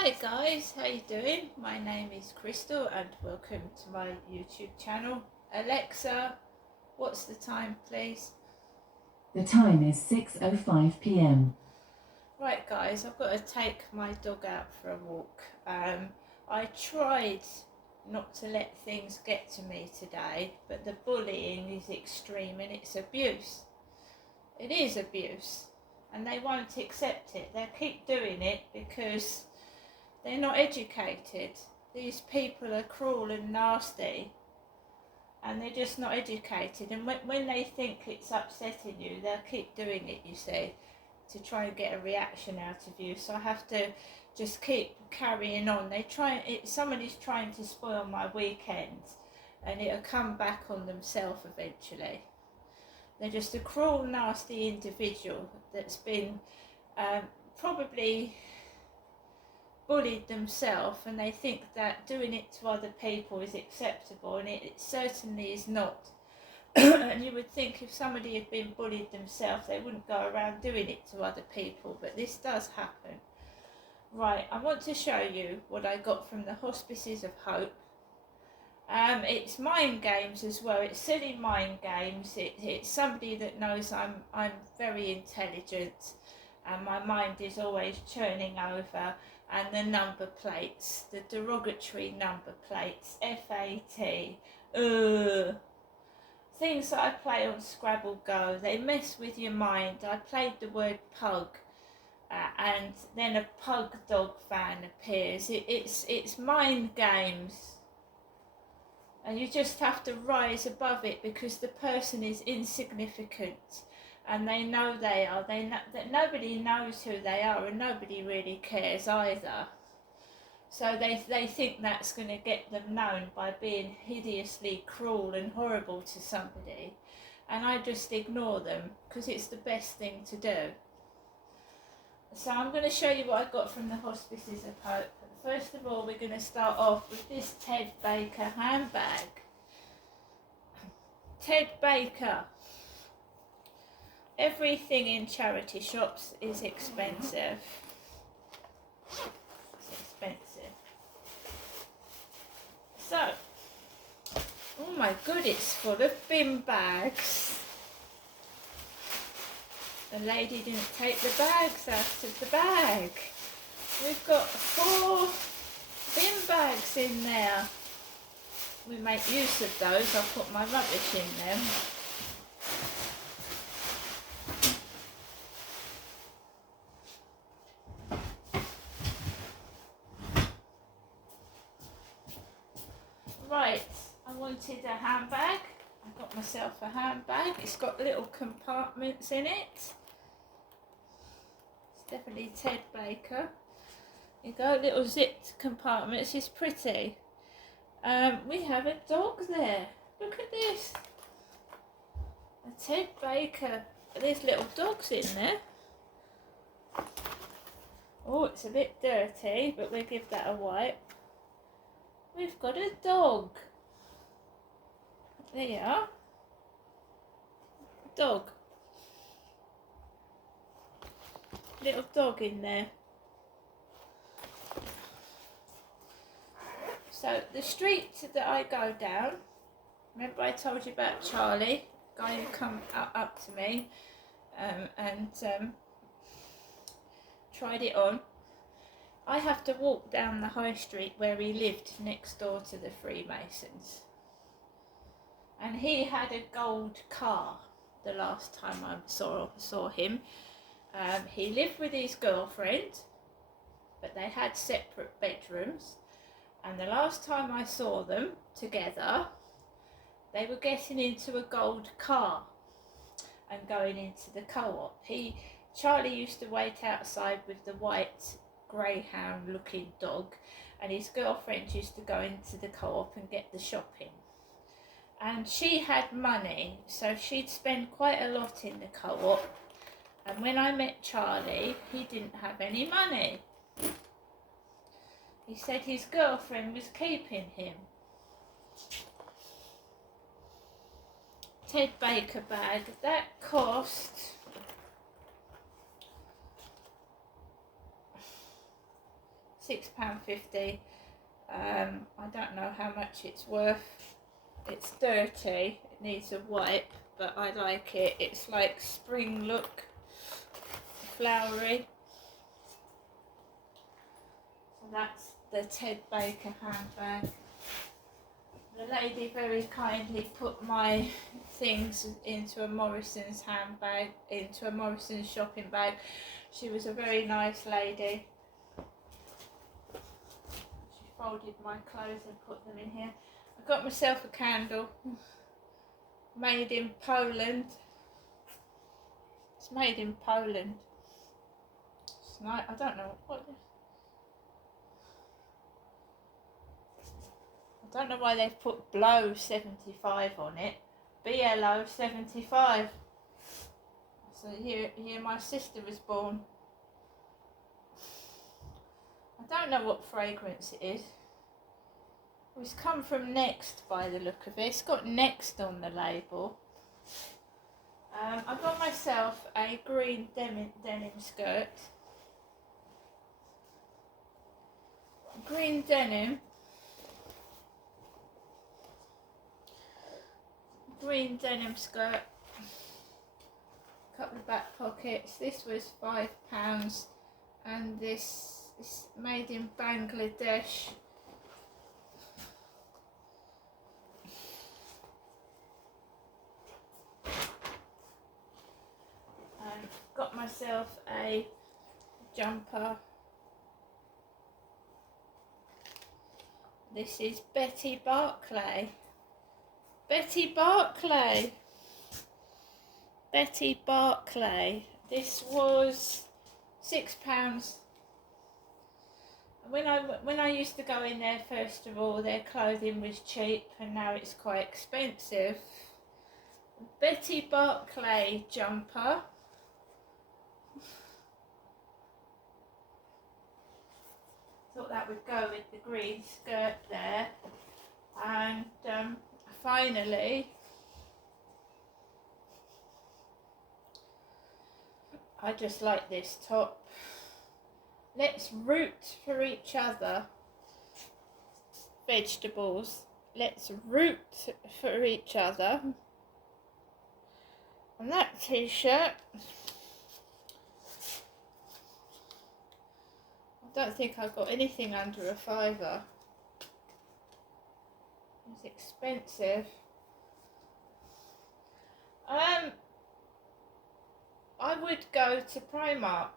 Hi guys, how you doing? My name is Crystal and welcome to my YouTube channel. Alexa, what's the time please? The time is 6:05 p.m. Right guys, I've got to take my dog out for a walk. I tried not to let things get to me today, but the bullying is extreme and it's abuse. It is abuse and they won't accept it. They'll keep doing it because they're not educated. These people are cruel and nasty and they're just not educated, and when they think it's upsetting you, they'll keep doing it, you see, to try and get a reaction out of you. So I have to just keep carrying on. Somebody's trying to spoil my weekend and it'll come back on themselves eventually. They're just a cruel, nasty individual that's been probably bullied themselves, and they think that doing it to other people is acceptable, and it certainly is not. And you would think if somebody had been bullied themselves, they wouldn't go around doing it to other people, but this does happen. Right, I want to show you what I got from the Hospices of Hope. It's mind games as well. It's silly mind games. It's somebody that knows I'm very intelligent and my mind is always churning over, and the number plates, the derogatory number plates, FAT, things that I play on Scrabble Go, they mess with your mind. I played the word pug, and then a pug dog fan appears. It's mind games, and you just have to rise above it because the person is insignificant. And they know they are. That nobody knows who they are, and nobody really cares either. So they think that's going to get them known by being hideously cruel and horrible to somebody. And I just ignore them because it's the best thing to do. So I'm going to show you what I got from the Hospices of Hope. First of all, we're going to start off with this Ted Baker handbag. Ted Baker. Everything in charity shops is expensive. It's expensive. So, oh my god, it's full of bin bags. The lady didn't take the bags out of the bag. We've got 4 bin bags in there. We make use of those. I'll put my rubbish in them. Right, I wanted a handbag. I got myself a handbag. It's got little compartments in it. It's definitely Ted Baker. You go, little zipped compartments. It's pretty. We have a dog there. Look at this. A Ted Baker. There's little dogs in there. Oh, it's a bit dirty, but we'll give that a wipe. We've got a dog. There you are. Dog. Little dog in there. So the street that I go down, remember I told you about Charlie, guy who come up to me and tried it on. I have to walk down the high street where he lived next door to the Freemasons. And he had a gold car the last time I saw him. He lived with his girlfriend, but they had separate bedrooms. And the last time I saw them together, they were getting into a gold car and going into the co-op. Charlie used to wait outside with the white greyhound looking dog, and his girlfriend used to go into the co-op and get the shopping. And she had money, so she'd spend quite a lot in the co-op. And when I met Charlie, he didn't have any money. He said his girlfriend was keeping him. Ted Baker bag, that cost £6.50. I don't know how much it's worth. It's dirty, it needs a wipe, but I like it. It's like spring look, flowery. So that's the Ted Baker handbag. The lady very kindly put my things into a Morrison's handbag, into a Morrison's shopping bag. She was a very nice lady. She folded my clothes and put them in here. I got myself a candle, made in Poland. It's made in Poland. It's nice. I don't know what. I don't know why they've put Blow 75 on it. BLO 75. So here my sister was born. I don't know what fragrance it is. It's come from Next by the look of it. It's got Next on the label. I got myself a green denim skirt. Green denim. Green denim skirt. Couple of back pockets. This was £5, and this is made in Bangladesh. Got myself a jumper. This is Betty Barclay. Betty Barclay. Betty Barclay. This was £6. When I used to go in there, first of all, their clothing was cheap, and now it's quite expensive. Betty Barclay jumper. Thought that would go with the green skirt there. And finally, I just like this top. Let's root for each other. Vegetables. Let's root for each other. And that t-shirt, I don't think I've got anything under a £5. It's expensive. I would go to Primark,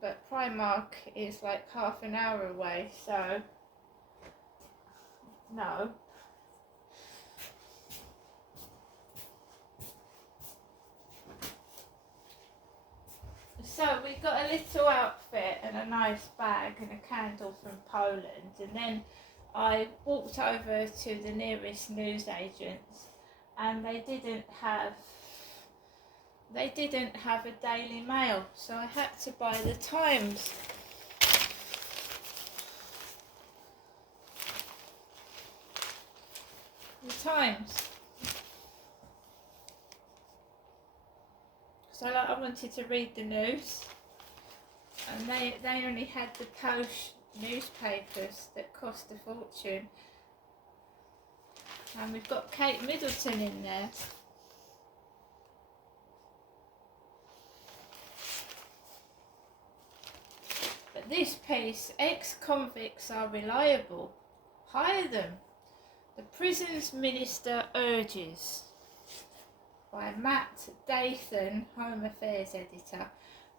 but Primark is like half an hour away, so no. So we got a little outfit and a nice bag and a candle from Poland, and then I walked over to the nearest newsagents, and they didn't have a Daily Mail, so I had to buy the Times. The Times. So I wanted to read the news, and they only had the Posh newspapers that cost a fortune, and we've got Kate Middleton in there. But this piece, ex-convicts are reliable. Hire them. The prisons minister urges. By Matt Dathan, Home Affairs editor.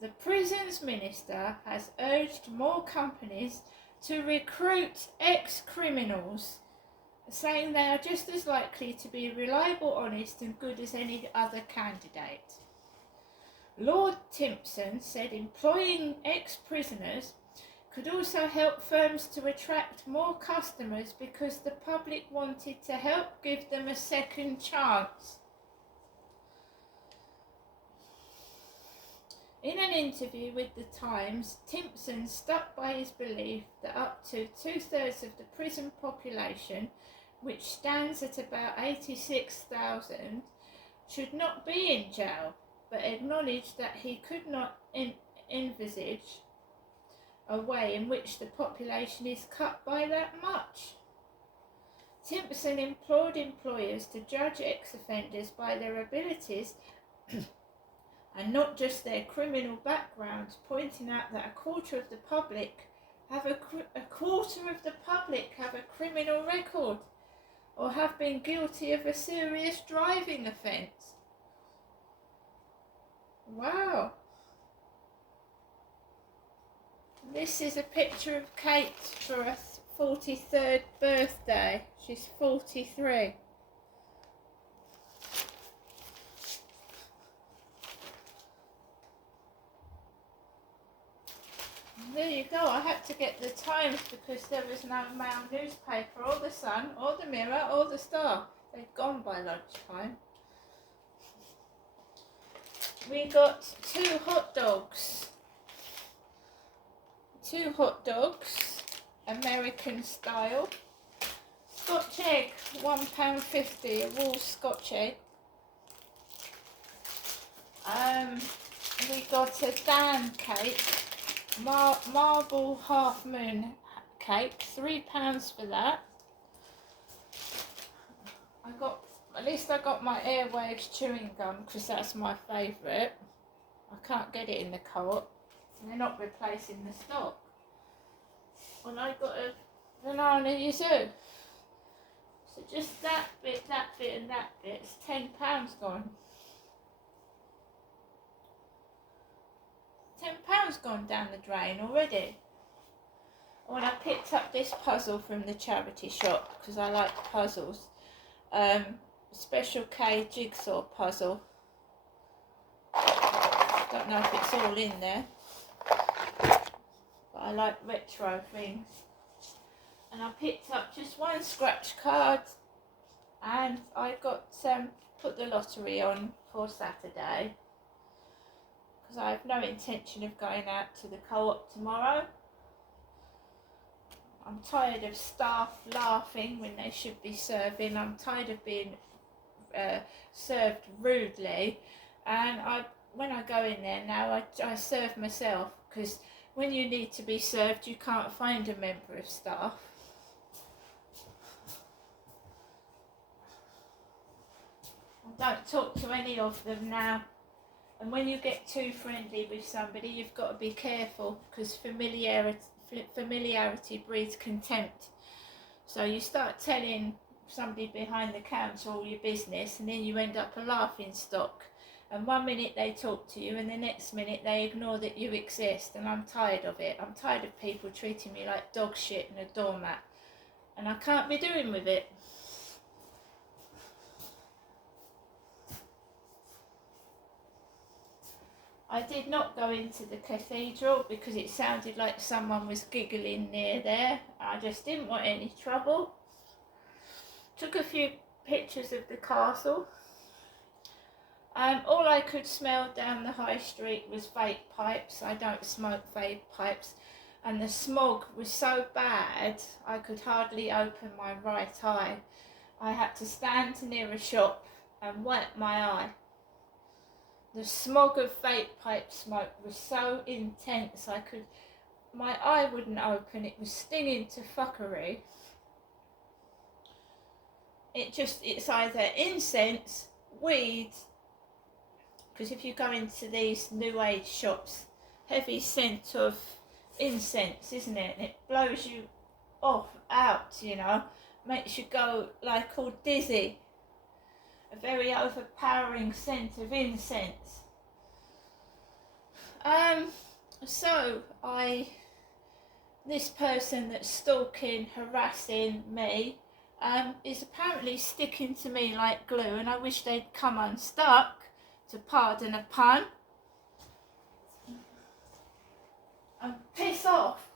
The prisons minister has urged more companies to recruit ex-criminals, saying they are just as likely to be reliable, honest and good as any other candidate. Lord Timpson said employing ex-prisoners could also help firms to attract more customers because the public wanted to help give them a second chance. In an interview with The Times, Timpson stuck by his belief that up to 2/3 of the prison population, which stands at about 86,000, should not be in jail, but acknowledged that he could not envisage a way in which the population is cut by that much. Timpson implored employers to judge ex-offenders by their abilities and not just their criminal backgrounds, pointing out that a quarter of the public have a criminal record or have been guilty of a serious driving offence. Wow. This is a picture of Kate for her 43rd birthday. She's 43. There you go. I had to get the Times because there was no Mail newspaper or the Sun or the Mirror or the Star. They'd gone by lunchtime. We got 2 hot dogs. 2 hot dogs, American style. Scotch egg, £1.50, a Wall Scotch egg. We got a Dan cake, marble half moon cake, £3 for that. At least I got my Airwaves chewing gum because that's my favourite. I can't get it in the Co-op. They're not replacing the stock. And I got a banana yuzu. So just that bit and that bit, it's £10 gone. £10 gone down the drain already. When I picked up this puzzle from the charity shop, because I like puzzles, Special K jigsaw puzzle. Don't know if it's all in there, but I like retro things. And I picked up just 1 scratch card, and I got put the lottery on for Saturday, because I have no intention of going out to the Co-op tomorrow. I'm tired of staff laughing when they should be serving. I'm tired of being served rudely, and when I go in there now, I serve myself, because when you need to be served you can't find a member of staff. I don't talk to any of them now, and when you get too friendly with somebody you've got to be careful, because familiarity breeds contempt. So you start telling somebody behind the counter all your business, and then you end up a laughing stock, and 1 minute they talk to you and the next minute they ignore that you exist, and I'm tired of it. I'm tired of people treating me like dog shit and a doormat, and I can't be doing with it. I did not go into the cathedral because it sounded like someone was giggling near there. I just didn't want any trouble. Took a few pictures of the castle. All I could smell down the high street was vape pipes. I don't smoke vape pipes. And the smog was so bad I could hardly open my right eye. I had to stand near a shop and wipe my eye. The smog of vape pipe smoke was so intense my eye wouldn't open. It was stinging to fuckery. It's either incense, weed, because if you go into these new age shops, heavy scent of incense, isn't it? And it blows you out, makes you go like all dizzy. A very overpowering scent of incense. This person that's stalking, harassing me, is apparently sticking to me like glue, and I wish they'd come unstuck, to pardon a pun, and piss off.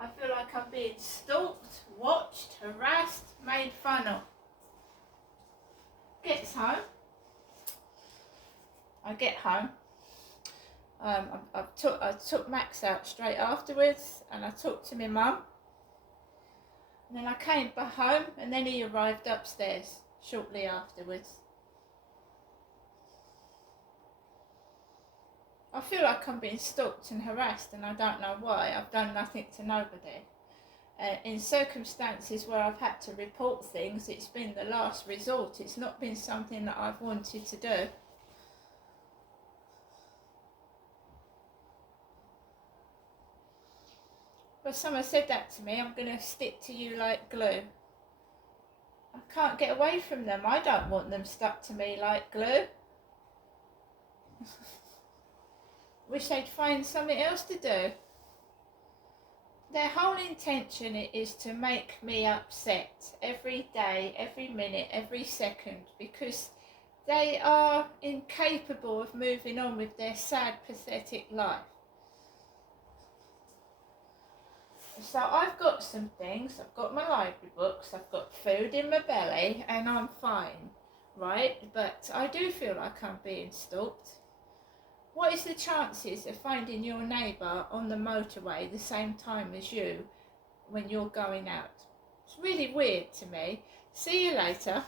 I feel like I'm being stalked, watched, harassed, made fun of. Gets home. I get home. I took Max out straight afterwards, and I talked to my mum. And then I came back home, and then he arrived upstairs shortly afterwards. I feel like I'm being stalked and harassed, and I don't know why. I've done nothing to nobody. In circumstances where I've had to report things, it's been the last resort. It's not been something that I've wanted to do. But someone said that to me, I'm going to stick to you like glue. I can't get away from them. I don't want them stuck to me like glue. Wish they'd find something else to do. Their whole intention is to make me upset every day, every minute, every second, because they are incapable of moving on with their sad, pathetic life. So I've got some things, I've got my library books, I've got food in my belly, and I'm fine, right? But I do feel like I'm being stalked. What is the chances of finding your neighbour on the motorway the same time as you when you're going out? It's really weird to me. See you later.